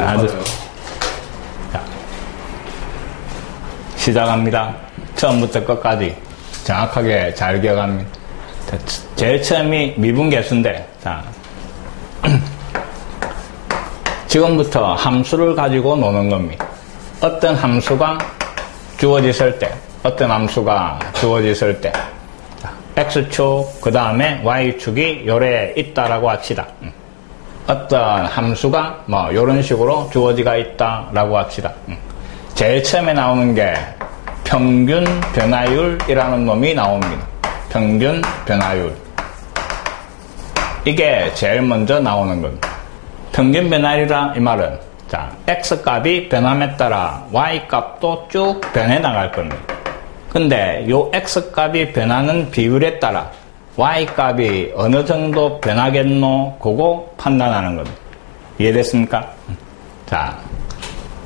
자, 시작합니다. 처음부터 끝까지 정확하게 잘 기억합니다. 제일 처음이 미분계수인데, 자, 지금부터 함수를 가지고 노는 겁니다. 어떤 함수가 주어졌을 때, 자, X축, 그 다음에 Y축이 요래 있다라고 합시다. 어떤 함수가 뭐 요런 식으로 주어지가 있다라고 합시다. 제일 처음에 나오는 게 평균 변화율이라는 놈이 나옵니다. 평균 변화율. 이게 제일 먼저 나오는 겁니다. 평균 변화율이라 이 말은, 자, X값이 변함에 따라 Y값도 쭉 변해 나갈 겁니다. 근데 요 X값이 변하는 비율에 따라 Y값이 어느 정도 변하겠노? 그거 판단하는 겁니다. 이해됐습니까? 자,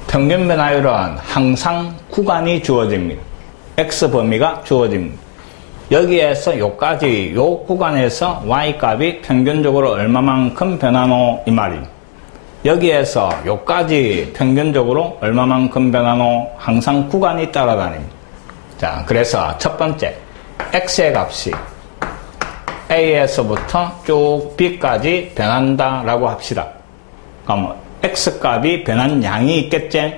평균 변화율은 항상 구간이 주어집니다. X 범위가 주어집니다. 여기에서 요까지, 요 구간에서 Y값이 평균적으로 얼마만큼 변하노? 이 말입니다. 여기에서 요까지 평균적으로 얼마만큼 변하노? 항상 구간이 따라다닙니다. 자, 그래서 첫 번째, X의 값이 A에서부터 쭉 B까지 변한다라고 합시다. 그럼 X값이 변한 양이 있겠지?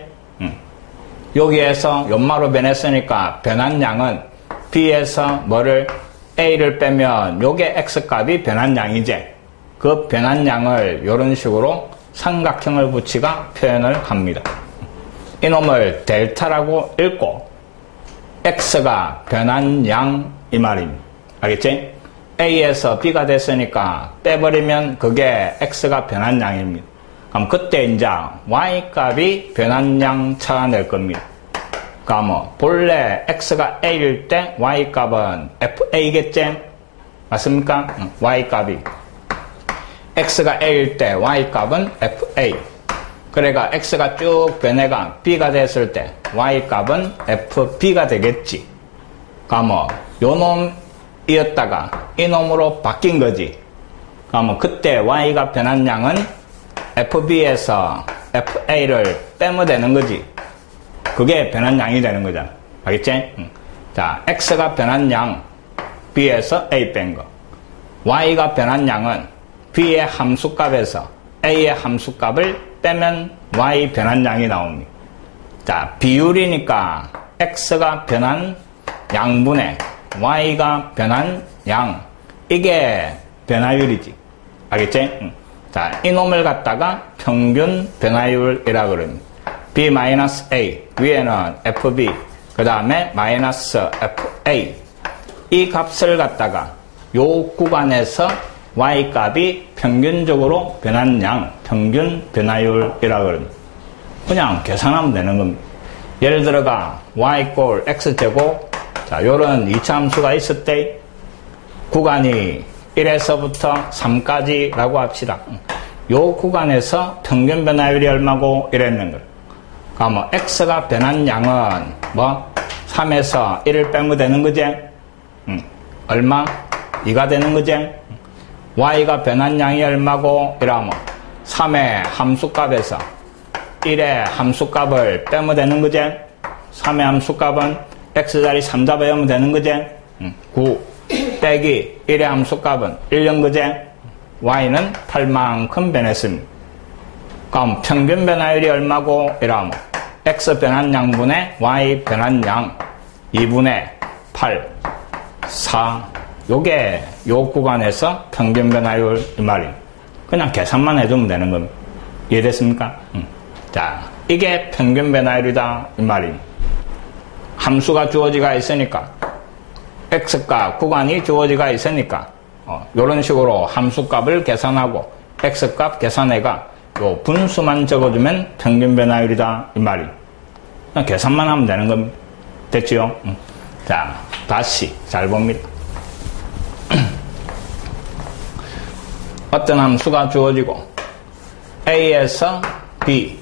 여기에서 연마로 변했으니까 변한 양은 B에서 뭐를 A를 빼면 요게 X값이 변한 양이지. 그 변한 양을 이런 식으로 삼각형을 붙이가 표현을 합니다. 이놈을 델타라고 읽고 X가 변한 양 이 말입니다. 알겠지? A에서 B가 됐으니까 빼버리면 그게 X가 변한 양입니다. 그럼 그때 이제 Y값이 변한 양 찾아낼 겁니다. 그럼 본래 X가 A일 때 Y값은 FA겠지? 맞습니까? Y값이 X가 A일 때 Y값은 FA. 그래가 X가 쭉 변해가 B가 됐을 때 Y값은 FB가 되겠지. 그럼 요 놈이었다가 이 놈으로 바뀐 거지. 그럼 그때 Y가 변한 양은 FB에서 FA를 빼면 되는 거지. 그게 변한 양이 되는 거잖아. 알겠지? 자, X가 변한 양, B에서 A 뺀 거. Y가 변한 양은 B의 함수값에서 A의 함수값을 빼면 Y 변한 양이 나옵니다. 자, 비율이니까 X가 변한 양분의 Y가 변한 양. 이게 변화율이지. 알겠지? 자, 이놈을 갖다가 평균 변화율이라 그럽니다. B-A, 위에는 FB, 그 다음에 마이너스 FA. 이 값을 갖다가 요 구간에서 Y값이 평균적으로 변한 양, 평균 변화율이라 그럽니다. 그냥 계산하면 되는 겁니다. 예를 들어가 Y 꼴 X제곱, 자, 요런 2차 함수가 있을 때 구간이 1에서부터 3까지라고 합시다. 요 구간에서 평균 변화율이 얼마고 이랬는 거예요. 그러면 X가 변한 양은 뭐 3에서 1을 빼면 되는 거지? 얼마? 2가 되는 거지? Y가 변한 양이 얼마고 이러면 3의 함수값에서 1의 함수값을 빼면 되는 거지? 3의 함수값은 X자리 3 잡아오면 되는 거지? 9 빼기 1의 함수값은 1인 거지? Y는 8만큼 변했습니다. 그럼 평균 변화율이 얼마고 이러면 X 변한 양분의 Y 변한 양 2분의 8 4 요게 요 구간에서 평균 변화율 이 말입니다. 그냥 계산만 해주면 되는 겁니다. 이해됐습니까? 자, 이게 평균 변화율이다 이 말입니다. 함수가 주어지가 있으니까 X값 구간이 주어지가 있으니까 이런 식으로 함수값을 계산하고 X값 계산해가 요 분수만 적어주면 평균 변화율이다 이 말이. 그냥 계산만 하면 되는 겁니다. 됐지요? 자, 다시 잘 봅니다. 어떤 함수가 주어지고 A에서 B,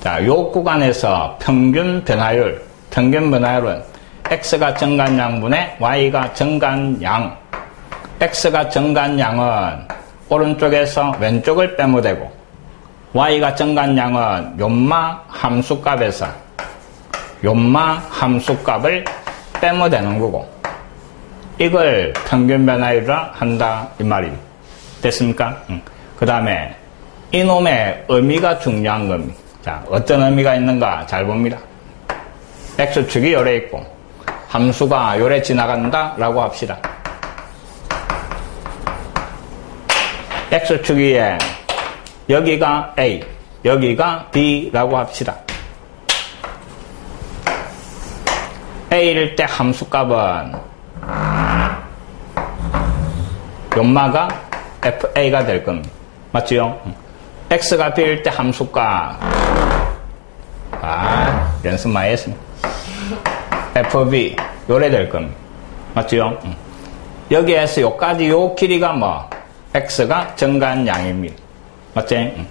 자, 요 구간에서 평균 변화율은 X가 정간 양분의 Y가 정간 양. X가 정간 양은 오른쪽에서 왼쪽을 빼면 되고 y가 정간량은 요마 함수값에서 요마 함수값을 빼면 되는 거고, 이걸 평균 변화율이라 한다 이 말입니다. 됐습니까? 그 다음에 이놈의 의미가 중요한 겁니다. 자, 어떤 의미가 있는가 잘 봅니다. x축이 요래 있고 함수가 요래 지나간다 라고 합시다. x축 위에 여기가 a, 여기가 b 라고 합시다. a일 때 함수값은 요마가 fa가 될 겁니다. 맞지요? x가 b일 때 함수값 연습 많이 했습니다. fb 요래 될 겁니다. 맞지요? 여기에서 요까지 요 길이가 뭐 x가 정간량입니다. 맞지?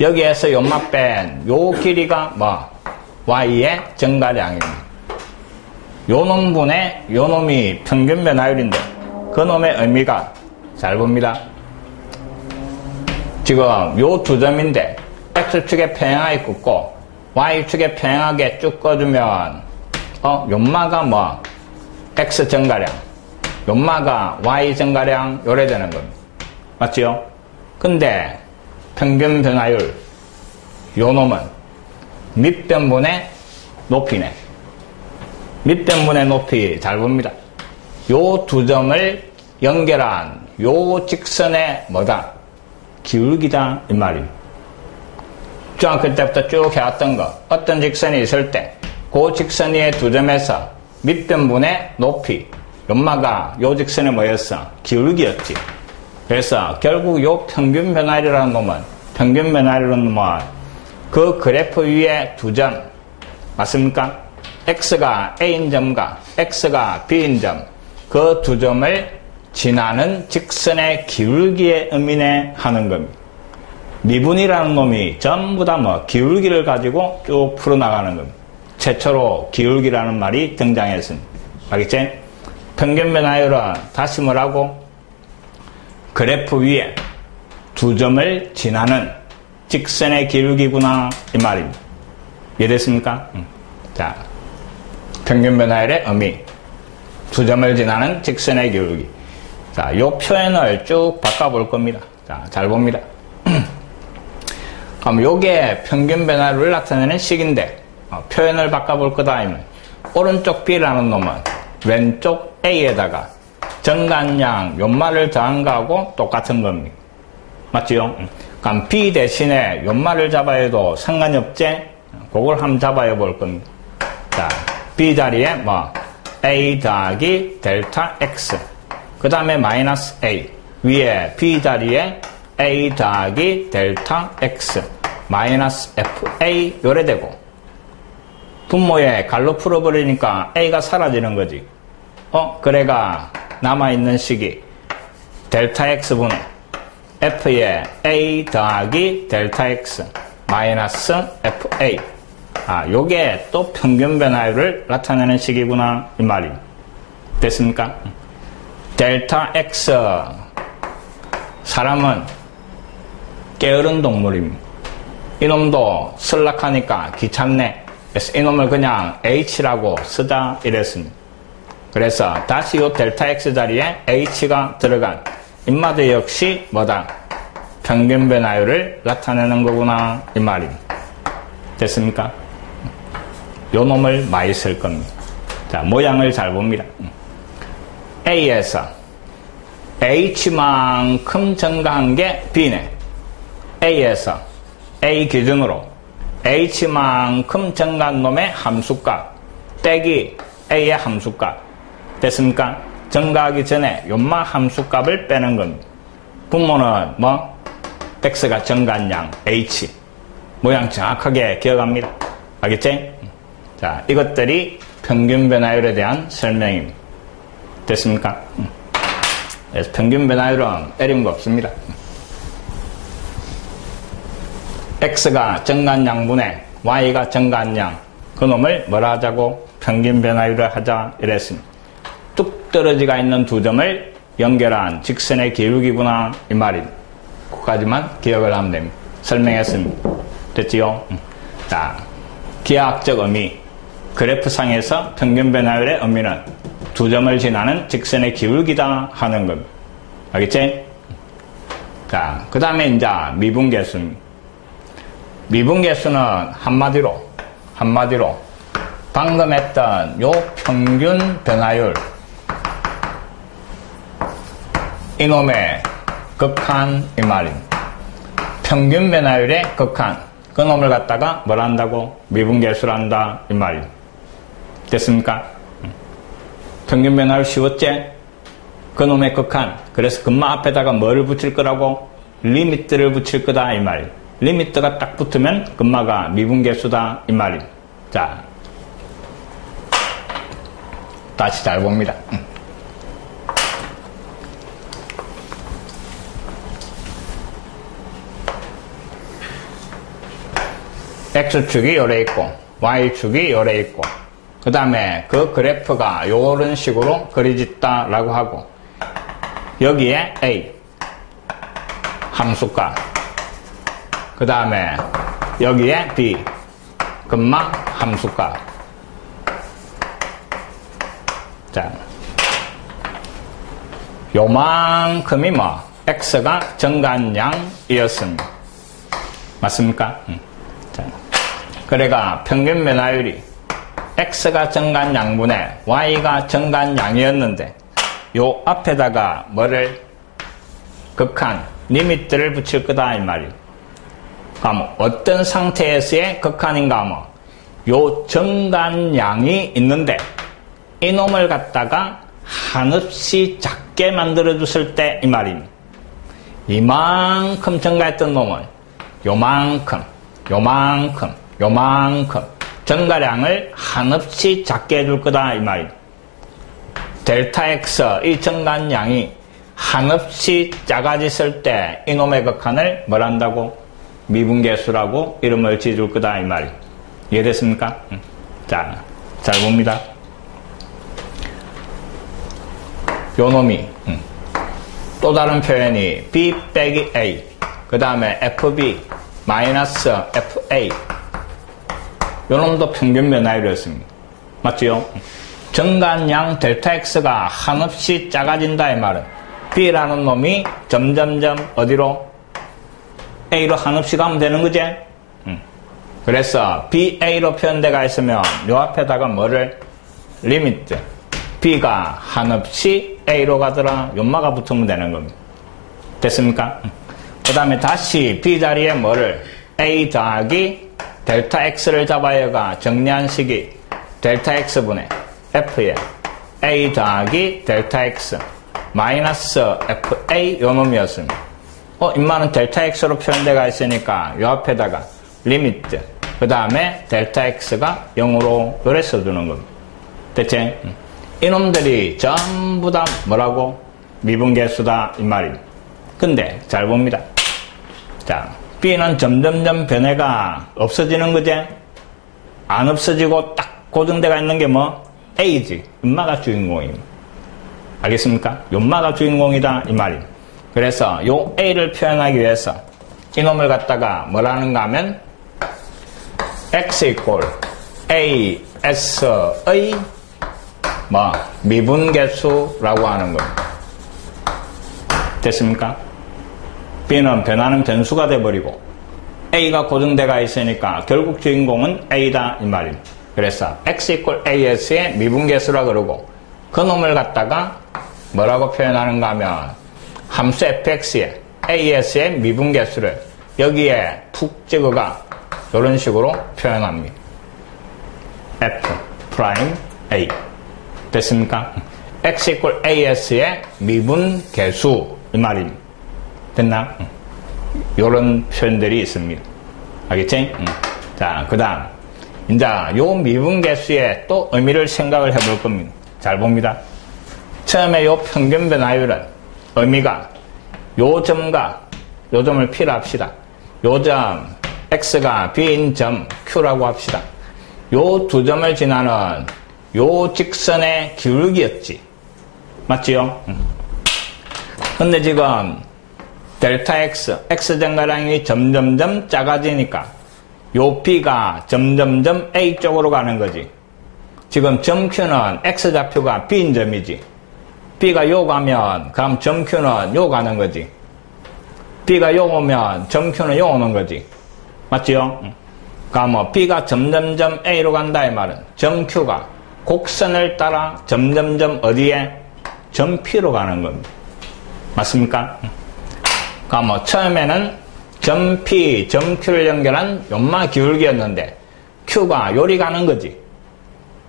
여기에서 요마 뺀 요 길이가 뭐 y의 정가량입니다. 요 놈분의 요 놈이 평균 변화율인데 그 놈의 의미가 잘 봅니다. 지금 요 두 점인데 x축에 평행하게 긋고 y축에 평행하게 쭉 꺼주면 요마가 뭐 x 정가량, 요마가 y 정가량 요래 되는 겁니다. 맞지요? 근데 평균 변화율 요 놈은 밑변분의 높이네. 밑변분의 높이 잘 봅니다. 요 두 점을 연결한 요 직선의 뭐다? 기울기다 이 말이에요. 중학교 때부터 쭉 해왔던 거, 어떤 직선이 있을 때 그 직선 위의 두 점에서 밑변분의 높이, 연마가 요 직선에 뭐였어? 기울기였지. 그래서 결국 요 평균 변화율이라는 놈은, 평균 변화율은 뭐 그 그래프 위에 두 점 맞습니까? x가 a인 점과 x가 b인 점, 그 두 점을 지나는 직선의 기울기의 의미네 하는 겁니다. 미분이라는 놈이 전부 다 뭐 기울기를 가지고 쭉 풀어나가는 겁니다. 최초로 기울기라는 말이 등장했습니다. 알겠지? 평균 변화율은 다시 뭐라고? 그래프 위에 두 점을 지나는 직선의 기울기구나 이 말입니다. 이해됐습니까? 자, 평균 변화율의 의미, 두 점을 지나는 직선의 기울기. 자, 요 표현을 쭉 바꿔볼 겁니다. 자, 잘 봅니다. 그럼 요게 평균 변화율을 나타내는 식인데 표현을 바꿔볼 거다 하면 오른쪽 B라는 놈은 왼쪽 A에다가 정간량 연말을 더한 거하고 똑같은 겁니다. 맞지요? 그럼 B 대신에 연말을 잡아야 해도 상관이 없지? 그걸 한번 잡아야 볼 겁니다. 자, B 자리에 뭐 A 더하기 델타 X, 그 다음에 마이너스 A, 위에 B 자리에 A 더하기 델타 X 마이너스 FA 요래 되고, 분모에 갈로 풀어버리니까 A가 사라지는 거지. 그래가 남아있는 식이 델타 X분의 F에 A 더하기 델타 X 마이너스 FA. 요게 또 평균 변화율을 나타내는 식이구나 이 말입니다. 됐습니까? 델타 X, 사람은 게으른 동물입니다. 이놈도 슬락하니까 귀찮네. 그래서 이놈을 그냥 H라고 쓰자 이랬습니다. 그래서 다시 요 델타 X 자리에 H가 들어간 인마도 역시 뭐다? 평균 변화율을 나타내는 거구나 이 말입니다. 됐습니까? 요 놈을 많이 쓸 겁니다. 자, 모양을 잘 봅니다. A에서 H만큼 증가한 게 B네. A에서 A 기준으로 H만큼 증가한 놈의 함수값 빼기 A의 함수값. 됐습니까? 증가하기 전에 요마 함수값을 빼는 겁니다. 분모는 뭐? X가 증가한 양 H. 모양 정확하게 기억합니다. 알겠지? 자, 이것들이 평균 변화율에 대한 설명입니다. 됐습니까? 그래서 평균 변화율은 어려운 거 없습니다. X가 정간 양분의 Y가 정간 양, 그 놈을 뭐라 하자고? 평균 변화율을 하자 이랬습니다. 뚝 떨어지가 있는 두 점을 연결한 직선의 기울기구나 이 말입니다. 그까지만 기억을 하면 됩니다. 설명했습니다. 됐지요? 자, 기하학적 의미. 그래프상에서 평균 변화율의 의미는 두 점을 지나는 직선의 기울기다 하는 겁니다. 알겠지? 자, 그 다음에 이제 미분계수입니다. 미분계수는 한마디로 방금 했던 요 평균 변화율 이놈의 극한 이 말입니다. 평균 변화율의 극한 그놈을 갖다가 뭘 한다고? 미분계수를 한다 이 말입니다. 됐습니까? 평균 변화율 쉬웠지? 그놈의 극한. 그래서 금마 앞에다가 뭐를 붙일 거라고? 리미트를 붙일 거다 이 말입니다. 리미트가 딱 붙으면 금마가 미분계수다 이 말입니다. 자, 다시 잘 봅니다. X축이 요래 있고 Y축이 요래 있고 그 다음에 그 그래프가 요런 식으로 그려졌다 라고 하고 여기에 A 함수가 그 다음에 여기에 B 금마 함수가. 자, 요만큼이 뭐 X가 정간량이었습니다. 맞습니까? 자, 그래가 평균 변화율이 X가 정간양분에 Y가 정간양이었는데 요 앞에다가 뭐를 극한 리미트를 붙일 거다 이 말이에요. 그럼 어떤 상태에서의 극한인가 하면 요 정간양이 있는데 이놈을 갖다가 한없이 작게 만들어 줬을 때 이 말입니다. 이만큼 증가했던 놈을 요만큼 증가량을 한없이 작게 해줄 거다 이 말입니다. 델타 X 이 증가량이 한없이 작아졌을 때 이놈의 극한을 뭘 한다고? 미분계수라고 이름을 지어줄 거다 이 말입니다. 이해됐습니까? 자, 잘 봅니다. 요 놈이 또 다른 표현이 B 빼기 A 그 다음에 FB 마이너스 FA 요 놈도 평균 변화율이었습니다. 맞지요? 정간량 델타 X가 한없이 작아진다 이 말은 B라는 놈이 점점점 어디로? A로 한없이 가면 되는 거지? 그래서 BA로 표현되가 있으면 요 앞에다가 뭐를? 리미트 B가 한없이 A로 가더라 연마가 붙으면 되는 겁니다. 됐습니까? 그 다음에 다시 B 자리에 뭐를? A 더하기 델타 X를 잡아야가 정리한 식이 델타 X분의 F에 A 더하기 델타 X 마이너스 FA 요 놈이었습니다. 인마는 델타 X로 표현되가 있으니까 요 앞에다가 리미트 그 다음에 델타 X가 0으로 요래 써주는 겁니다. 대체 이놈들이 전부 다 뭐라고? 미분계수다 이 말입니다. 근데 잘 봅니다. 자, B는 점점점 변해가 없어지는 거지? 안 없어지고 딱 고정돼가 있는 게 뭐? A지. 연마가 주인공입니다. 알겠습니까? 연마가 주인공이다 이 말입니다. 그래서 요 A를 표현하기 위해서 이놈을 갖다가 뭐라는가 하면 X 이퀄 AS의 뭐 미분계수라고 하는 겁니다. 됐습니까? B는 변하는 변수가 돼버리고 A가 고정돼가 있으니까 결국 주인공은 A다 이 말입니다. 그래서 X 이퀄 AS의 미분계수라 그러고 그 놈을 갖다가 뭐라고 표현하는가 하면 함수 fx에 AS의 미분계수를 여기에 푹 찍어가 이런 식으로 표현합니다. F 프라임 A 됐습니까? X 이퀄 AS의 미분계수 이 말입니다. 됐나? 요런 표현들이 있습니다. 알겠지? 자, 그 다음 이제 요 미분계수의 또 의미를 생각을 해볼 겁니다. 잘 봅니다. 처음에 요 평균 변화율은 의미가 요 점과 요 점을 P로 합시다. 요 점 X가 B인 점 Q라고 합시다. 요 두 점을 지나는 요 직선의 기울기였지. 맞지요? 근데 지금 델타 x, x 증가량이 점점점 작아지니까 요 b가 점점점 a 쪽으로 가는 거지. 지금 점 q는 x 좌표가 b인 점이지. b가 요 가면 그럼 점 q는 요 가는 거지. b가 요 오면 점 q는 요 오는 거지. 맞지요? 그럼 뭐 b가 점점점 a로 간다 이 말은 점 q가 곡선을 따라 점점점 어디에? 점 p로 가는 겁니다. 맞습니까? 그럼 뭐 처음에는 점 p, 점 q를 연결한 연마 기울기였는데 q가 요리 가는 거지.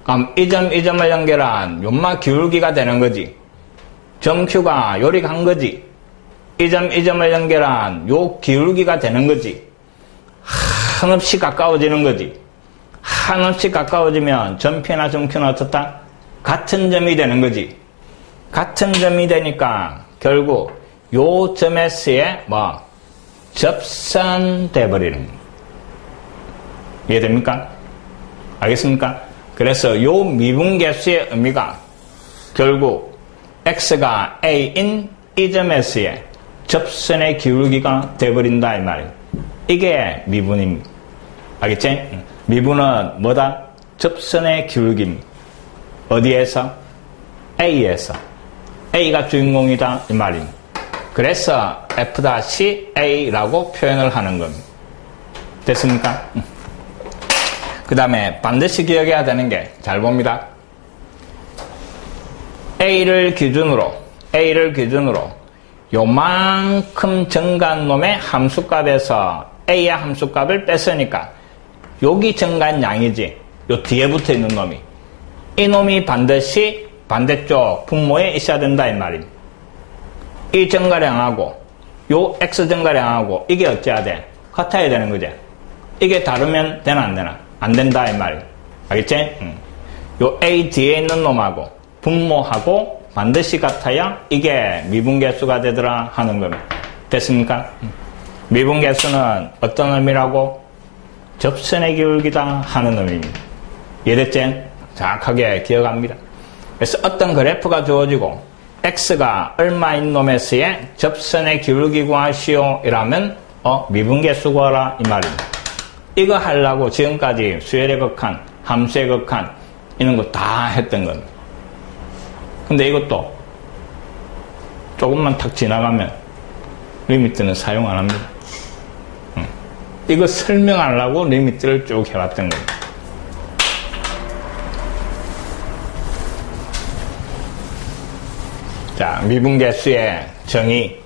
그럼 이 점을 연결한 연마 기울기가 되는 거지. 점 q가 요리 간 거지. 이 점을 연결한 요 기울기가 되는 거지. 한없이 가까워지는 거지. 한없이 가까워지면 점 p나 점 q는 어떻다? 같은 점이 되는 거지. 같은 점이 되니까 결국 요 점 S에 뭐 접선돼 버리는 거예요. 이해됩니까? 알겠습니까? 그래서 요 미분계수의 의미가 결국 X가 A인 이 점 S에 접선의 기울기가 돼버린다 이 말이에요. 이게 미분입니다. 알겠지? 미분은 뭐다? 접선의 기울기입니다. 어디에서? A에서. A가 주인공이다 이 말입니다. 그래서 F-A라고 표현을 하는 겁니다. 됐습니까? 그 다음에 반드시 기억해야 되는 게 잘 봅니다. A를 기준으로 요만큼 증가한 놈의 함수값에서 A의 함수값을 뺐으니까 여기 증가한 양이지. 요 뒤에 붙어 있는 놈이. 이 놈이 반드시 반대쪽 분모에 있어야 된다 이 말입니다. 이 증가량하고 요 X 증가량하고 이게 어찌해야 돼? 같아야 되는 거지. 이게 다르면 되나 안 되나? 안 된다 이 말이야. 알겠지? 요 A 뒤에 있는 놈하고 분모하고 반드시 같아야 이게 미분계수가 되더라 하는 겁니다. 됐습니까? 미분계수는 어떤 의미라고? 접선의 기울기다 하는 의미입니다. 이해됐지? 정확하게 기억합니다. 그래서 어떤 그래프가 주어지고 X가 얼마인 놈에서의 접선의 기울기 구하시오 이라면 미분계수 구하라 이 말입니다. 이거 하려고 지금까지 수열의 극한, 함수의 극한 이런 거 다 했던 겁니다. 근데 이것도 조금만 탁 지나가면 리미트는 사용 안 합니다. 이거 설명하려고 리미트를 쭉 해왔던 겁니다. 자, 미분계수의 정의.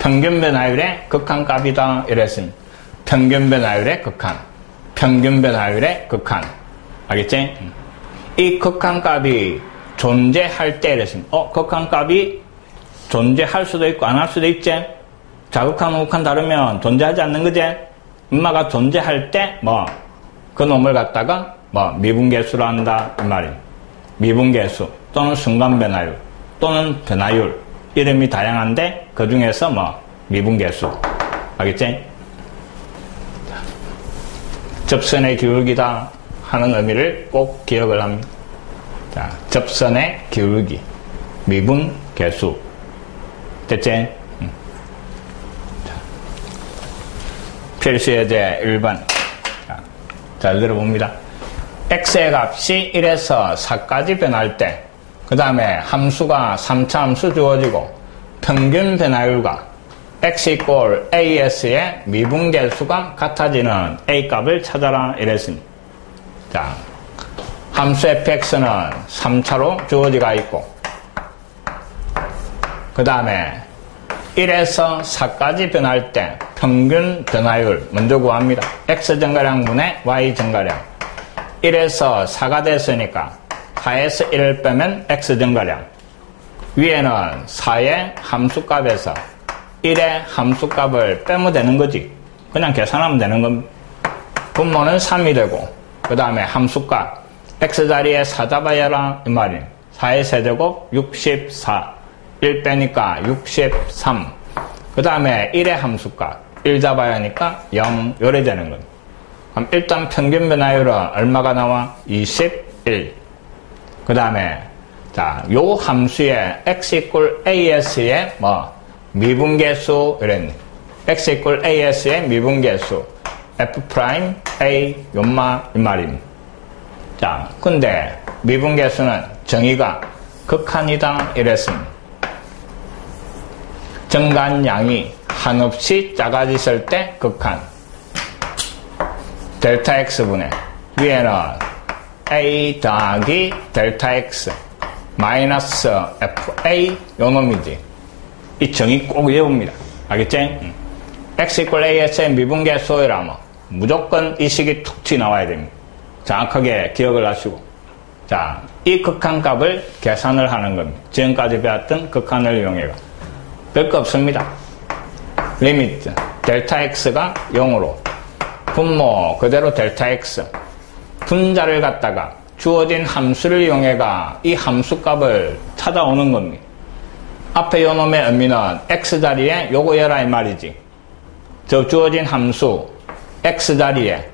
평균 변화율의 극한값이다 이랬습니다. 평균 변화율의 극한. 평균 변화율의 극한. 알겠지? 이 극한값이 존재할 때 이랬습니다. 극한값이 존재할 수도 있고 안 할 수도 있지? 자극한, 우극한 다르면 존재하지 않는 거지? 엄마가 존재할 때 그 놈을 갖다가 미분계수로 한다 이 말입니다. 미분계수 또는 순간변화율 또는 변화율 이름이 다양한데 그 중에서 미분계수. 알겠지? 접선의 기울기다 하는 의미를 꼭 기억을 합니다. 자, 접선의 기울기, 미분계수. 됐지? 필수예제 1번. 잘 들어봅니다. x의 값이 1에서 4까지 변할 때, 그 다음에 함수가 3차 함수 주어지고, 평균 변화율과 x 이꼴 as의 미분계수가 같아지는 a 값을 찾아라 이랬습니다. 자, 함수 fx는 3차로 주어지가 있고, 그 다음에 1에서 4까지 변할 때 평균 변화율 먼저 구합니다. x 증가량분의 y 증가량. 1에서 4가 됐으니까 4에서 1을 빼면 x 증가량. 위에는 4의 함수값에서 1의 함수값을 빼면 되는 거지. 그냥 계산하면 되는 겁니다. 분모는 3이 되고 그 다음에 함수값 x자리에 4 잡아야 하라 이 말이에요. 4의 세제곱 64. 1 빼니까 63. 그 다음에 1의 함수값 1 잡아야 하니까 0 요래 되는 겁니다. 그럼 일단 평균 변화율은 얼마가 나와? 21. 그 다음에 자, 요 함수의 x 이꼴 as의 미분계수 이랬네. x equal as의 미분계수 f 프라임 a 연마 이 말입니다. 자, 근데 미분계수는 정의가 극한이다 이랬습니다. 정간량이 한없이 작아졌을 때 극한. 델타 x분의 위에는 a 더하기 델타 x 마이너스 fa 요 놈이지. 이 정의 꼭 외웁니다. 알겠지? x equal as의 미분계수라면 무조건 이 식이 툭 튀어나와야 됩니다. 정확하게 기억을 하시고. 자, 이 극한값을 계산을 하는 겁니다. 지금까지 배웠던 극한을 이용해서. 별거 없습니다. 리미트 델타 x가 0으로 분모 그대로 델타 x 분자를 갖다가 주어진 함수를 이용해가 이 함수값을 찾아오는 겁니다. 앞에 요 놈의 의미는 x자리에 요거 여라 이 말이지. 저 주어진 함수 x자리에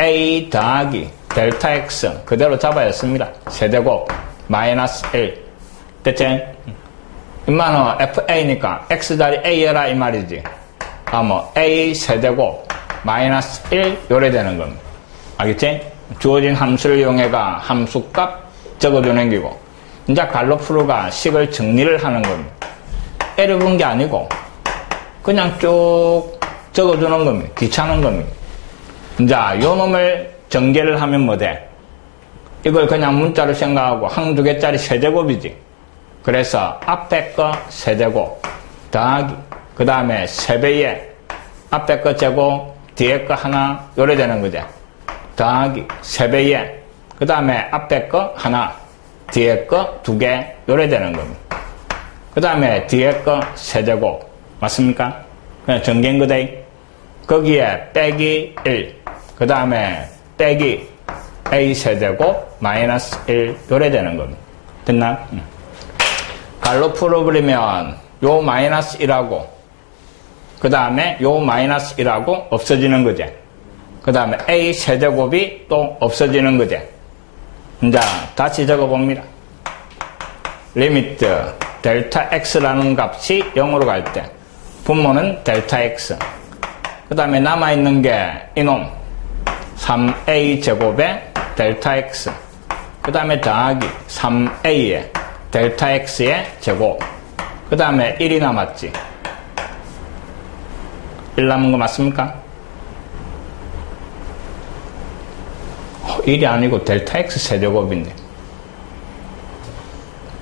a 더하기 델타 x 그대로 잡아야 했습니다. 세제곱 마이너스 1 됐지? 인마는 fa니까 x자리 a여라 이 말이지. 뭐 a 세제곱 마이너스 1 요래 되는 겁니다. 알겠지? 주어진 함수를 이용해가 함수값 적어주는 기고 이제 갈로프로가 식을 정리를 하는 겁니다. 애를 본 게 아니고 그냥 쭉 적어주는 겁니다. 귀찮은 겁니다. 이제 요 놈을 전개를 하면 뭐 돼? 이걸 그냥 문자로 생각하고 항 두 개짜리 세제곱이지. 그래서 앞에 거 세제곱 더하기 그 다음에 세배에 앞에 거 제곱 뒤에 거 하나 요래 되는 거지. 더하기 세배에 그 다음에 앞에 거 하나 뒤에 거 두 개 요래 되는 겁니다. 그 다음에 뒤에 거 세제곱 맞습니까? 그냥 전개인 거대. 거기에 빼기 1 그 다음에 빼기 a 세제곱 마이너스 1 요래 되는 겁니다. 됐나? 갈로 풀어버리면 요 마이너스 1하고 그 다음에 요 마이너스 1하고 없어지는 거지. 그 다음에 a 세제곱이 또 없어지는 거지. 이제 다시 적어봅니다. 리미트 델타 x라는 값이 0으로 갈 때 분모는 델타 x 그 다음에 남아있는 게 이놈 3a 제곱에 델타 x 그 다음에 더하기 3a에 델타 x의 제곱 그 다음에 1이 남았지. 1 남은 거 맞습니까? 1이 아니고 델타 x 세제곱인데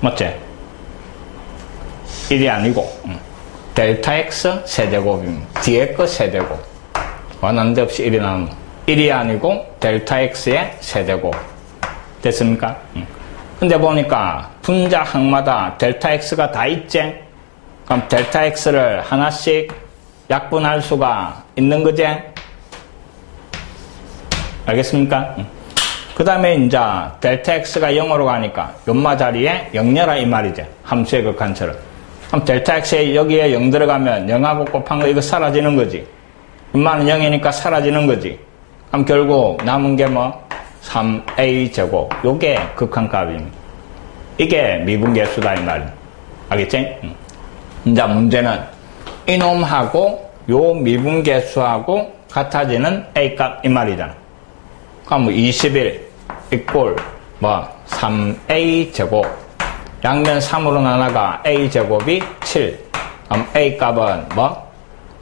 맞지? 1이 아니고 델타 x 세제곱입니다. 뒤에 거 세제곱 난데없이 1이 나오는 1이 아니고 델타 x의 세제곱 됐습니까? 근데 보니까 분자 항마다 델타 x가 다 있지? 그럼 델타 x를 하나씩 약분할 수가 있는 거지? 알겠습니까? 그 다음에 이제 델타 x가 0으로 가니까 연마 자리에 0여라 이 말이지. 함수의 극한처럼. 그럼 델타 x에 여기에 0 들어가면 0하고 곱한 거 이거 사라지는 거지. 연마는 0이니까 사라지는 거지. 그럼 결국 남은 게 뭐? 3a 제곱. 요게 극한값입니다. 이게 미분계수다 이 말이야. 알겠지? 이제 문제는 이놈하고 요 미분계수하고 같아지는 a값 이 말이잖아. 그럼 21 이꼴 뭐 3a 제곱 양면 3으로 나눠가 a 제곱이 7 그럼 a 값은 뭐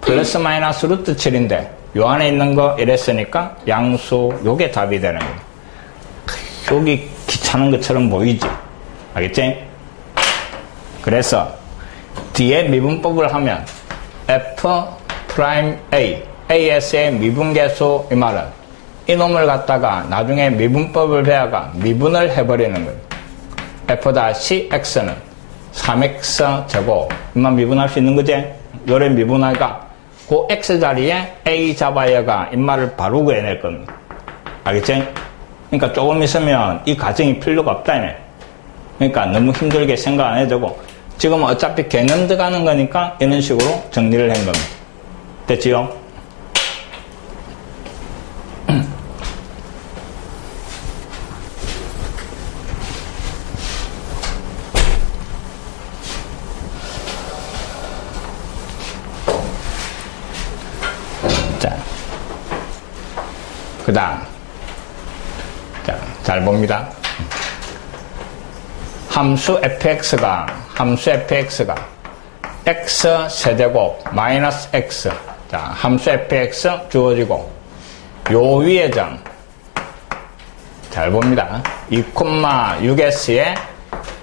플러스 마이너스 루트 7인데 요 안에 있는 거 이랬으니까 양수 요게 답이 되는 거야. 여기 귀찮은 것처럼 보이지? 알겠지? 그래서 뒤에 미분법을 하면 f 프라임 a as의 미분계수 이 말은 이놈을 갖다가 나중에 미분법을 배워가 미분을 해버리는 거예요. f-x는 3x 제곱 이만 미분할 수 있는 거지? 요래 미분하가 그 x자리에 a 잡아야가 인말을 바로 구해낼 겁니다. 알겠지? 그러니까 조금 있으면 이 과정이 필요가 없다며. 그러니까 너무 힘들게 생각 안 해도 되고 지금은 어차피 개념 들어가는 거니까 이런 식으로 정리를 한 겁니다. 됐지요? 그 다음, 자, 잘 봅니다. 함수 fx가 x 세제곱 마이너스 x. 자, 함수 fx 주어지고, 요 위에 점, 잘 봅니다. 2,6s의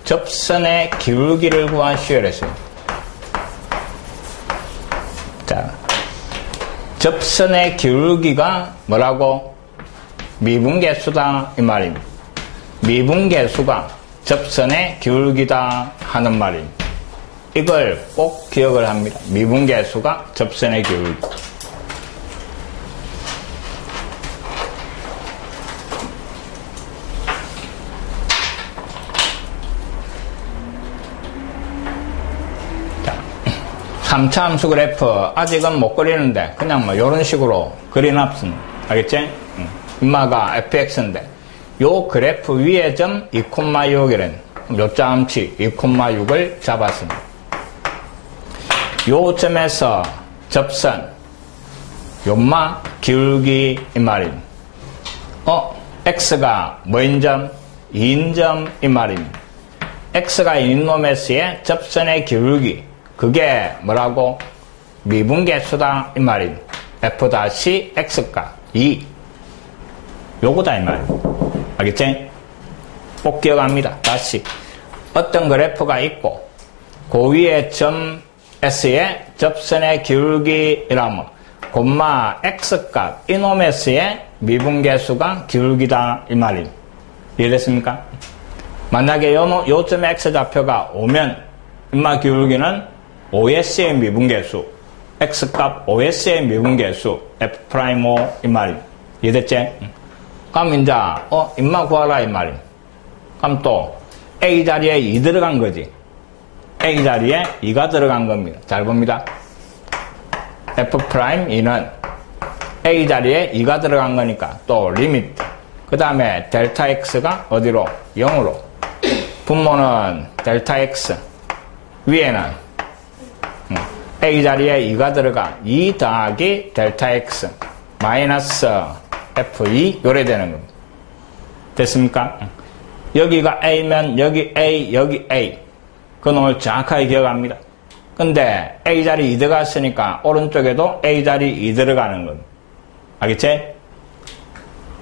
접선의 기울기를 구하시오. 그랬어요. 자, 접선의 기울기가 뭐라고? 미분계수다 이 말입니다. 미분계수가 접선의 기울기다 하는 말입니다. 이걸 꼭 기억을 합니다. 미분계수가 접선의 기울기. 자, 3차 함수 그래프 아직은 못 그리는데 그냥 뭐 이런 식으로 그려놨습니다. 알겠지? 인마가 fx인데 요 그래프 위에 점 2,6이라는 요자 함치 2,6을 잡았습니다. 요 점에서 접선 요마 기울기 이 말입니다. x가 뭐인 점? 2인 점 이 말입니다. x가 2인 놈에서의 접선의 기울기 그게 뭐라고? 미분계수다 이 말입니다. f-x가 2 요거다 이 말입니다. 알겠지? 꼭 기억합니다. 다시 어떤 그래프가 있고 그 위에 점 S의 접선의 기울기라면 콤마 X값 이놈에서의 미분계수가 기울기다 이 말입니다. 이해됐습니까? 만약에 요 점의 X좌표가 오면 인마 기울기는 OS의 미분계수 X값 OS의 미분계수 F'5 이 말입니다. 이해됐지? 그럼 이제 인마 구하라 이 말입니다. 그럼 또 A 자리에 2 들어간 거지. A 자리에 2가 들어간 겁니다. 잘 봅니다. F'2는 A 자리에 2가 들어간 거니까 또 리미트. 그 다음에 델타 X가 어디로? 0으로. 분모는 델타 X. 위에는 A 자리에 2가 들어가 2 더하기 델타 X 마이너스 F2 요래 되는 겁니다. 됐습니까? 여기가 A면 여기 A, 여기 A. 그 놈을 정확하게 기억합니다. 근데 A 자리 2 들어갔으니까 오른쪽에도 A 자리 2 들어가는 겁니다. 알겠지?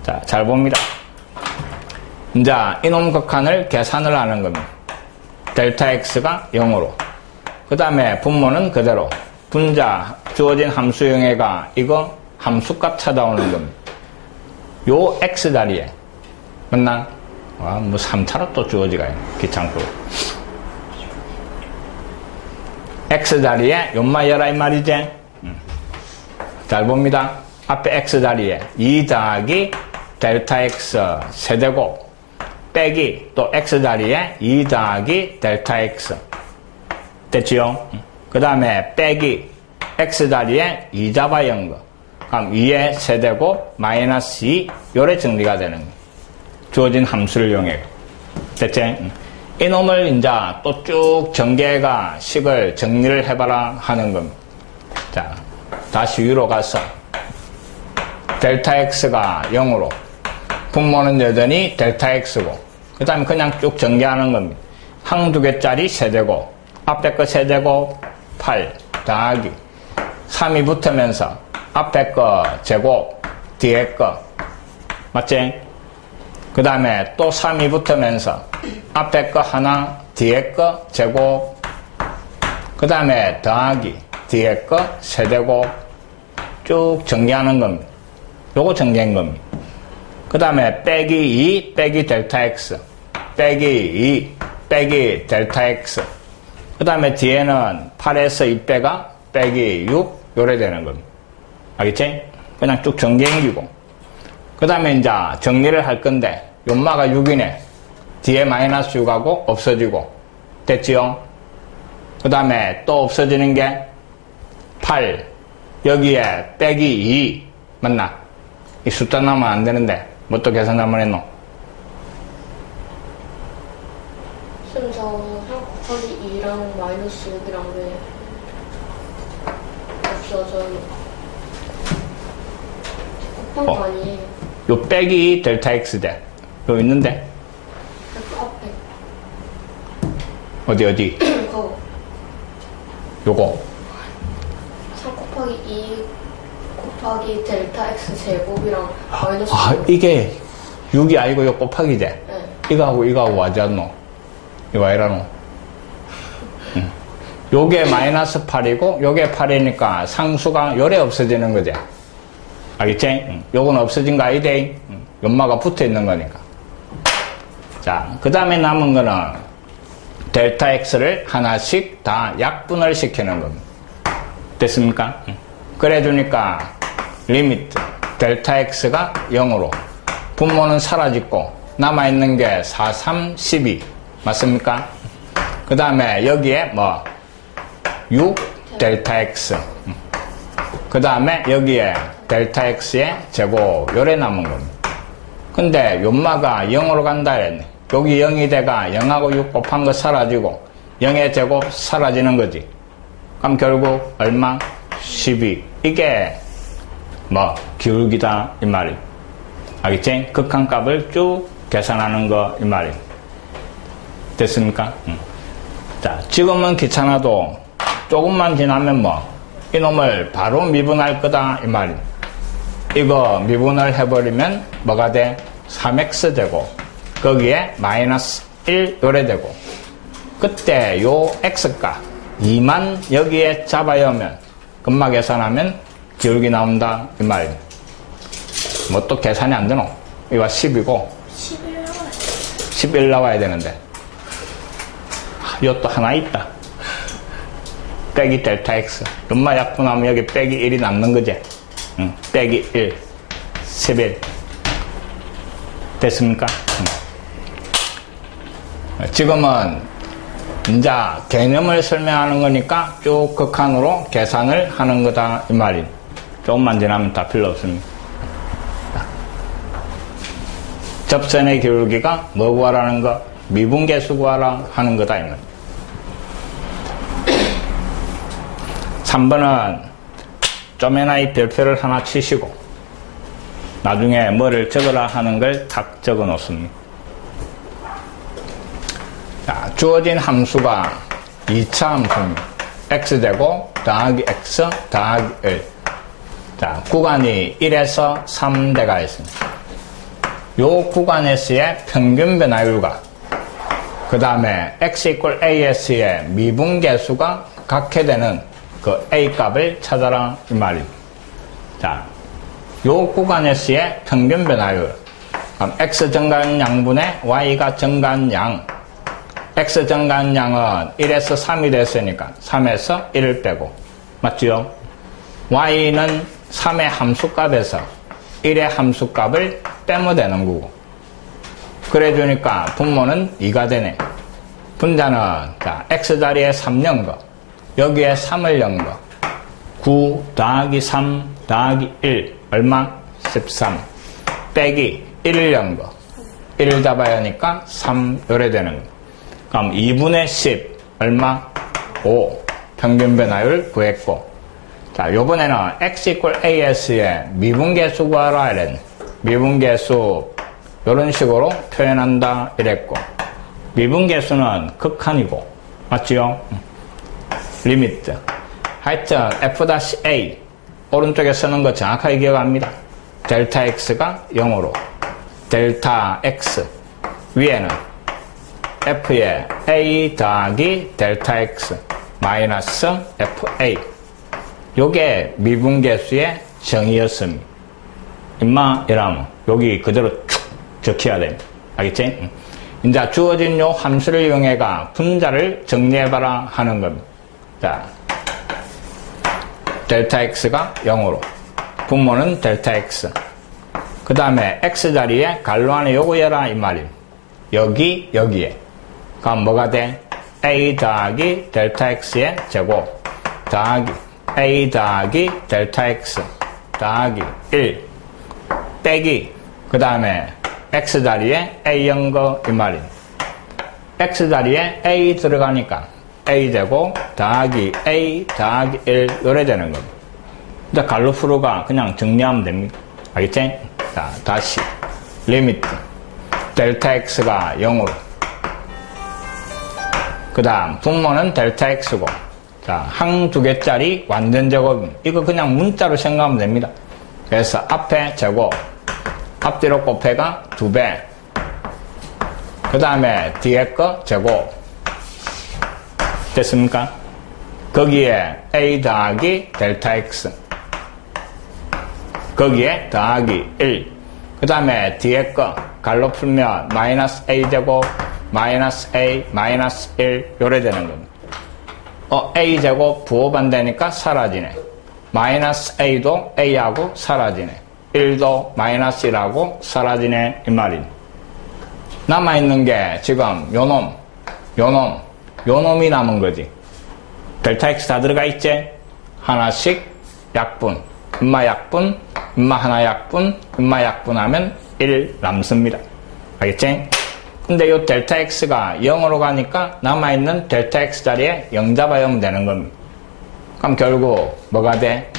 자, 잘 봅니다. 이제 이놈 극한을 계산을 하는 겁니다. 델타 X가 0으로. 그 다음에 분모는 그대로. 분자, 주어진 함수형애가 이거 함수값 찾아오는 겁니다. 요 X 자리에. 맞나? 뭐 3차로 또 주어지가요. 귀찮고. X 자리에 요마 열라 이 말이지? 잘 봅니다. 앞에 X 자리에 2 더하기 델타 X 세제곱 빼기 또 X 자리에 2 더하기 델타 X 됐지요? 그 다음에 빼기 X 자리에 2 잡아야 한 거. 그럼 2의 세제곱 마이너스 2 요래 정리가 되는 거. 주어진 함수를 이용해. 됐지? 이놈을 이제 또 쭉 전개가 식을 정리를 해봐라 하는 겁니다. 자, 다시 위로 가서 델타 X가 0으로 분모는 여전히 델타 X고 그 다음에 그냥 쭉 전개하는 겁니다. 항 2개짜리 세제곱 앞에 거 세제곱 8 더하기 3이 붙으면서 앞에 거 제곱 뒤에 거 맞지? 그 다음에 또 3이 붙으면서 앞에 거 하나 뒤에 거 제곱 그 다음에 더하기 뒤에 거 세제곱 쭉 정리하는 겁니다. 요거 정리한 겁니다. 그 다음에 빼기 2 빼기 델타 X 빼기 2 빼기 델타 X 그 다음에 뒤에는 8에서 2 빼가 빼기 6 요래 되는 겁니다. 알겠지? 그냥 쭉 정리해기고 그 다음에 이제 정리를 할 건데 요마가 6이네. 뒤에 마이너스 6하고 없어지고 됐지요? 그 다음에 또 없어지는 게 8 여기에 빼기 2 맞나? 이 숫자 나오면 안 되는데 뭐 또 계산 한번 했노? 지금 저 3 곱하기 2랑 마이너스 6이랑 왜 없어져요? 곱한 거 아니에요? 요 빼기 델타 x 돼. 요 있는데? F 앞에. 어디? 그거. 요거. 3 곱하기 2 곱하기 델타 x 제곱이랑 마이너스 아, 6. 이게 6이 아니고 요 곱하기 돼. 네. 이거하고 와지 않노? 이거 아니라노? 요게 마이너스 8이고 요게 8이니까 상수가 요래 없어지는 거지. 알겠지? 요건 없어진 거 아니대? 연마가 붙어 있는 거니까. 자, 그 다음에 남은 거는 델타 x를 하나씩 다 약분을 시키는 겁니다. 됐습니까? 그래 주니까 리미트 델타 x가 0으로 분모는 사라지고 남아있는 게 4, 3, 12 맞습니까? 그 다음에 여기에 6 델타 x 그 다음에 여기에 델타 x의 제곱 요래 남은 겁니다. 근데 연마가 0으로 간다 했네. 여기 0이 돼가 0하고 6 곱한 거 사라지고 0의 제곱 사라지는 거지. 그럼 결국 얼마? 12. 이게 기울기다 이 말이. 알겠지? 극한값을 쭉 계산하는 거 이 말이. 됐습니까? 자, 지금은 귀찮아도 조금만 지나면 이놈을 바로 미분할 거다 이 말이. 이거 미분을 해버리면 뭐가 돼? 3x 되고 거기에 마이너스 1 요래 되고 그때 요 x값 2만 여기에 잡아야 하면 금마 계산하면 기울기 나온다 이 말입니다. 또 계산이 안 되노? 이거 10이고 11 나와야 되는데 이것도 하나 있다. 빼기 델타 x 금마 약분하면 여기 빼기 1이 남는 거지. 빼기 1 11 됐습니까? 지금은 이제 개념을 설명하는 거니까 쭉 극한으로 계산을 하는 거다 이 말이. 조금만 지나면 다 필요 없습니다. 접선의 기울기가 뭐 구하라는 거? 미분계수 구하라 하는 거다 이 말. 3번은 좀에나 이 별표를 하나 치시고 나중에 뭐를 적으라 하는 걸 딱 적어 놓습니다. 자, 주어진 함수가 2차 함수입니다. x제곱 더하기 x 더하기 1. 자, 구간이 1에서 3대가 있습니다. 요 구간에서의 평균 변화율과 그 다음에 x equal as의 미분계수가 같게 되는 그 a 값을 찾아라 이 말입니다. 자, 요 구간에서의 평균 변화율. 그럼 x 증가한 양분의 y가 증가한 양. x 증가한 양은 1에서 3이 됐으니까 3에서 1을 빼고 맞죠? y는 3의 함수값에서 1의 함수값을 빼면 되는 거고 그래 주니까 분모는 2가 되네. 분자는 자, x자리에 3 넣은 거 여기에 3을 넣은 거 9 더하기 3 더하기 1 얼마? 13 빼기 1을 넣은 거 1을 잡아야 하니까 3 요래 되는 거. 그럼 2분의 10 얼마? 5 평균 변화율 구했고 자, 요번에는 x equal as의 미분계수 구하라 이랬네. 미분계수 요런 식으로 표현한다 이랬고 미분계수는 극한이고 맞지요? 리미트 하여튼 f-a 오른쪽에 쓰는 거 정확하게 기억합니다. 델타 x가 0으로 델타 x 위에는 f의 a 더하기 델타 x 마이너스 fa 요게 미분계수의 정의였습니다. 임마 이라면 여기 그대로 쭉 적혀야 됩니다. 알겠지? 이제 주어진 요 함수를 이용해가 분자를 정리해봐라 하는 겁니다. 자, 델타 x가 0으로 분모는 델타 x 그 다음에 x자리에 괄호 안에 요거 열라 이 말입니다. 여기 여기에 그럼 뭐가 돼? a 더하기 델타 x의 제곱 더하기 a 더하기 델타 x 더하기 1 빼기 그 다음에 x자리에 a 연거 이 말입니다. x자리에 a 들어가니까 a제곱 더하기 a 더하기 1 요래 되는 겁니다. 이제 갈로프로가 그냥 정리하면 됩니다. 알겠지? 자, 다시 리미트 델타 x가 0으로 그 다음 분모는 델타 x고 자, 항 두 개짜리 완전 제곱 이거 그냥 문자로 생각하면 됩니다. 그래서 앞에 제곱 앞뒤로 곱해가 2배 그 다음에 뒤에 거 제곱 됐습니까? 거기에 a 더하기 델타 x 거기에 더하기 1 그 다음에 뒤에 거 갈로 풀면 마이너스 a 제곱 마이너스 a 마이너스 1 요래 되는 겁니다. a 제곱 부호반대니까 사라지네. 마이너스 a도 a하고 사라지네. 1도 마이너스 1하고 사라지네 이 말이네. 남아있는 게 지금 요놈이 남은 거지. 델타 x 다 들어가 있지? 하나씩 약분 음마 약분 음마 하나 약분 음마 약분하면 1 남습니다. 알겠지? 근데 요 델타 x가 0으로 가니까 남아있는 델타 x 자리에 0 잡아오면 되는 겁니다. 그럼 결국 뭐가 돼?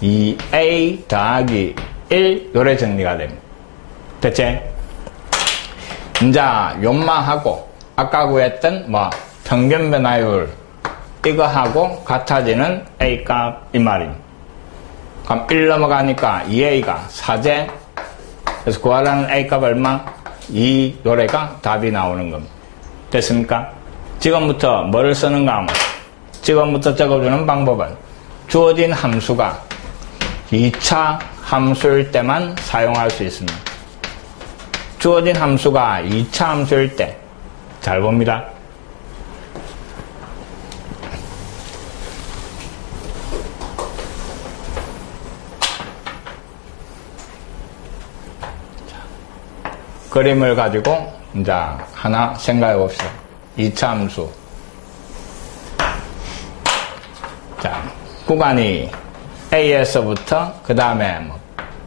2a 더하기 1 요래 정리가 됩니다. 됐지? 이제 요마하고 아까 구했던 평균 변화율 이거하고 같아지는 a 값 이 말입니다. 그럼 1 넘어가니까 2a가 4제 그래서 구하라는 a 값 얼마? 2 요래가 답이 나오는 겁니다. 됐습니까? 지금부터 뭐를 쓰는가 하면 지금부터 적어주는 방법은 주어진 함수가 2차 함수일 때만 사용할 수 있습니다. 주어진 함수가 2차 함수일 때 잘 봅니다. 그림을 가지고 이제 하나 생각해 봅시다. 2차 함수. 자, 구간이 A에서부터 그 다음에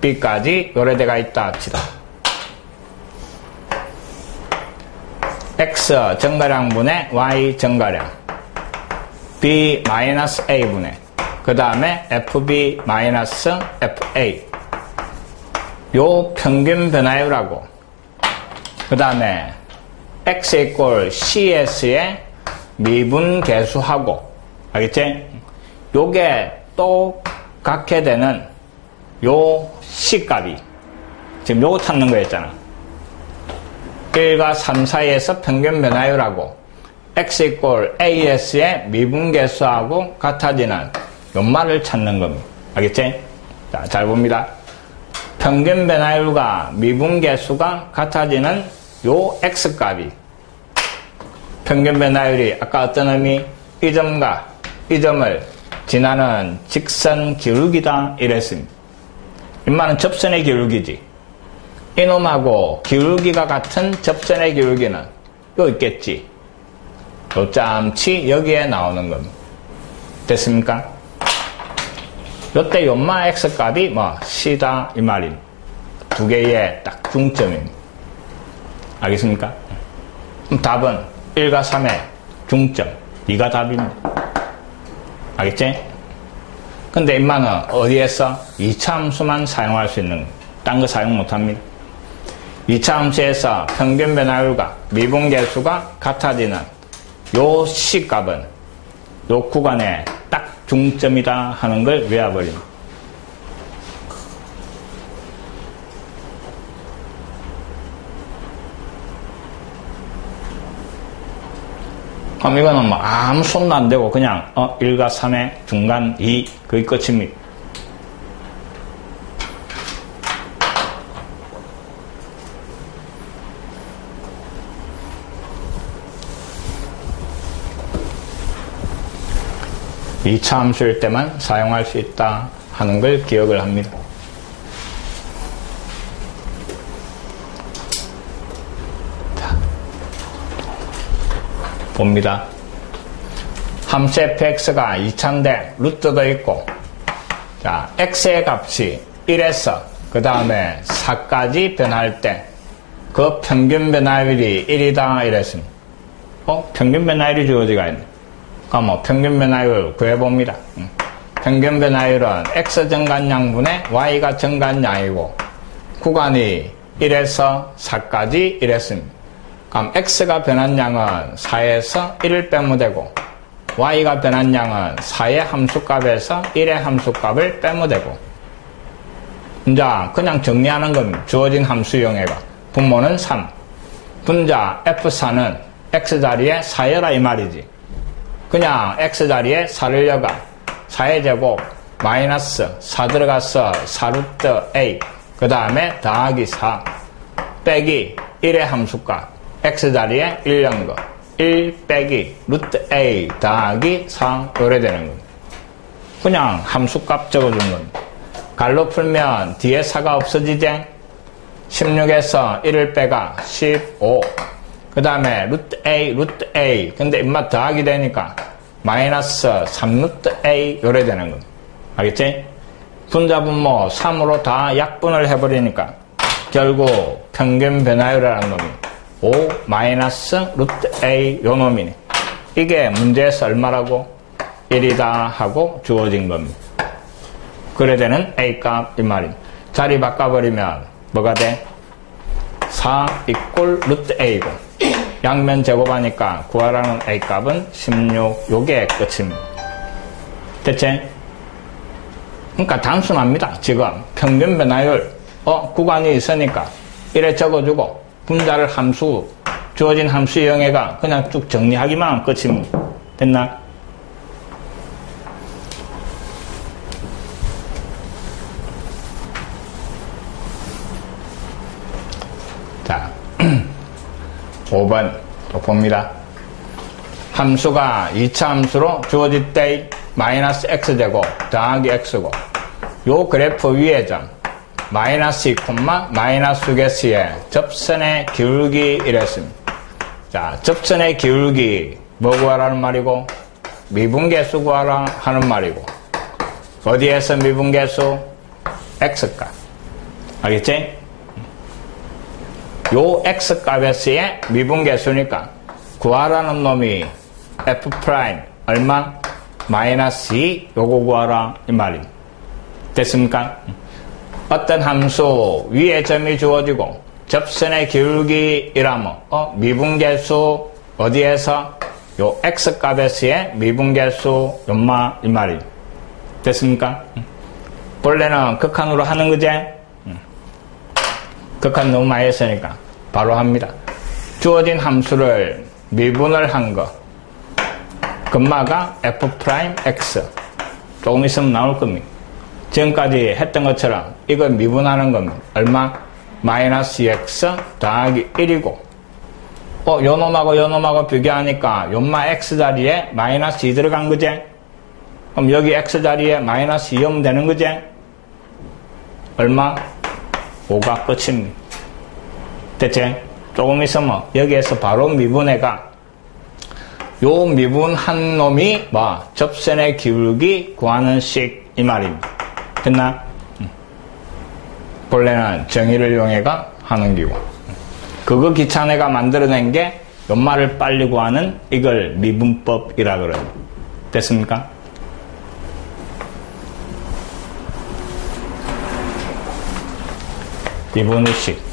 B까지 요래대가 있다 합시다. X 정가량분의 Y 정가량 B 마이너스 A분의 그 다음에 FB 마이너스 FA 요 평균 변화율하고 그 다음에 x 이꼴 CS의 미분 계수하고 알겠지? 요게 똑같게 되는 요 C값이 지금 요거 찾는 거였잖아. 1과 3 사이에서 평균 변화율하고 x 이꼴 AS의 미분 계수하고 같아지는 요 말을 찾는 겁니다. 알겠지? 자, 잘 봅니다. 평균 변화율과 미분 계수가 같아지는 요 x값이 평균 변화율이 아까 어떤 의미? 이 점과 이 점을 지나는 직선 기울기다 이랬습니다. 이 말은 접선의 기울기지. 이놈하고 기울기가 같은 접선의 기울기는 요 있겠지. 요 짬치 여기에 나오는 겁니다. 됐습니까? 요때 요마 x값이 C다 이 말입니다. 두 개의 딱 중점입니다. 알겠습니까? 그럼 답은 1과 3의 중점 2가 답입니다. 알겠지? 근데 인마는 어디에서 2차 함수만 사용할 수 있는 딴 거 사용 못합니다. 2차 함수에서 평균 변화율과 미분 계수가 같아지는 요 C값은 요 구간에 딱 중점이다 하는 걸 외워버립니다. 그럼 이거는 아무 손도 안 대고 그냥 1과 3의 중간 2 그게 끝입니다. 이 차 함수일 때만 사용할 수 있다 하는 걸 기억을 합니다. 자, 봅니다. 함수 fx가 2차인데 루트도 있고 자, x의 값이 1에서 그 다음에 4까지 변할 때 그 평균 변화율이 1이다 이랬습니다. 평균 변화율이 주어지가 있네. 그럼 평균 변화율 구해봅니다. 평균 변화율은 x 정간량분의 y가 정간량이고 구간이 1에서 4까지 이랬습니다. 그럼 x가 변한 양은 4에서 1을 빼면 되고 y가 변한 양은 4의 함수값에서 1의 함수값을 빼면 되고 이제 그냥 정리하는 겁니다. 주어진 함수 영해가 분모는 3 분자 f4는 x자리에 4여라 이 말이지. 그냥 x자리에 4를 여가 4의 제곱 마이너스 4 들어가서 4루트 a 그 다음에 더하기 4 빼기 1의 함수값 x자리에 1 연 거 1 빼기 루트 a 더하기 4 요래 되는 겁니다. 그냥 함수값 적어준 겁니다. 갈로 풀면 뒤에 4가 없어지지. 16에서 1을 빼가 15 그 다음에 루트 a 근데 입맛 더하기 되니까 마이너스 3루트 a 요래 되는 겁니다. 알겠지? 분자 분모 3으로 다 약분을 해버리니까 결국 평균 변화율이라는 놈이 5 마이너스 루트 a 요 놈이네. 이게 문제에서 얼마라고? 1이다 하고 주어진 겁니다. 그래 되는 a값 이 말입니다. 자리 바꿔버리면 뭐가 돼? 4 이꼴 루트 a고 양면 제곱하니까 구하라는 a값은 16 요게 끝입니다. 됐지? 그러니까 단순합니다. 지금 평균 변화율 구간이 있으니까 이래 적어주고 분자를 함수 주어진 함수 영해가 그냥 쭉 정리하기만 하면 끝입니다. 됐나? 자 5번 또 봅니다. 함수가 2차 함수로 주어질 때 마이너스 x제곱 더하기 x고 요 그래프 위에 점 마이너스 2, 마이너스 6s의 접선의 기울기 이랬습니다. 자, 접선의 기울기 뭐 구하라는 말이고 미분계수 구하라 하는 말이고 어디에서 미분계수? x값. 알겠지? 요 x값에서의 미분계수니까 구하라는 놈이 f' 얼마? 마이너스 2 요거 구하라 이 말입니다. 됐습니까? 어떤 함수 위에 점이 주어지고 접선의 기울기이라면 미분계수 어디에서? 요 x값에서의 미분계수 연마 이 말입니다. 됐습니까? 본래는 극한으로 하는 거지? 극한 너무 많이 했으니까 바로 합니다. 주어진 함수를 미분을 한 거 금마가 f'x 조금 있으면 나올 겁니다. 지금까지 했던 것처럼 이걸 미분하는 겁니다. 얼마? 마이너스 x 더하기 1이고 요 놈하고 비교하니까 요마 x자리에 마이너스 2 들어간 거지? 그럼 여기 x자리에 마이너스 2 오면 되는 거지? 얼마? 5가 끝입니다. 됐지? 조금 있으면 여기에서 바로 미분해가 요 미분한 놈이 접선의 기울기 구하는 식 이 말입니다. 됐나? 본래는 정의를 이용해가 하는 기고 그거 귀찮아가 만들어낸 게 연말을 빨리 구하는 이걸 미분법이라 그래요. 됐습니까? 미분의식